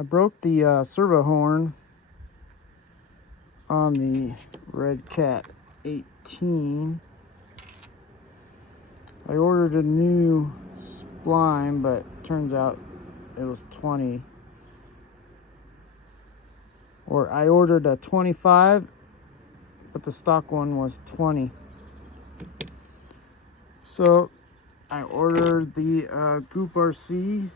I broke the servo horn on the Redcat 18. I ordered a new spline, but turns out it was 20. Or I ordered a 25, but the stock one was 20. So I ordered the GoupRC.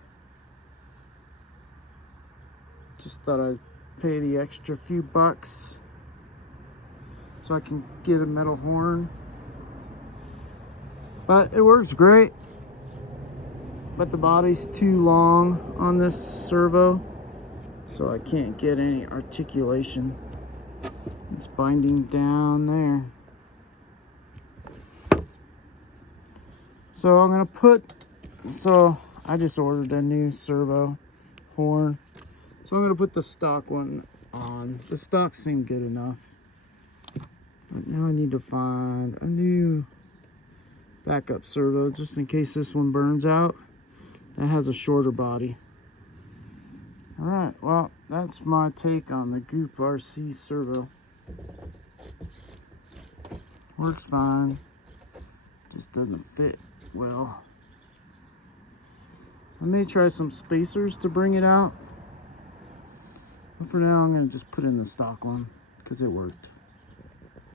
Just thought I'd pay the extra few bucks so I can get a metal horn. But it works great. But the body's too long on this servo, so I can't get any articulation. It's binding down there. So I'm gonna I just ordered a new servo horn. So I'm gonna put the stock one on. The stock seemed good enough. But now I need to find a new backup servo just in case this one burns out. That has a shorter body. Alright, well, that's my take on the GoupRC Servo. Works fine. Just doesn't fit well. I may try some spacers to bring it out. But for now, I'm going to just put in the stock one because it worked.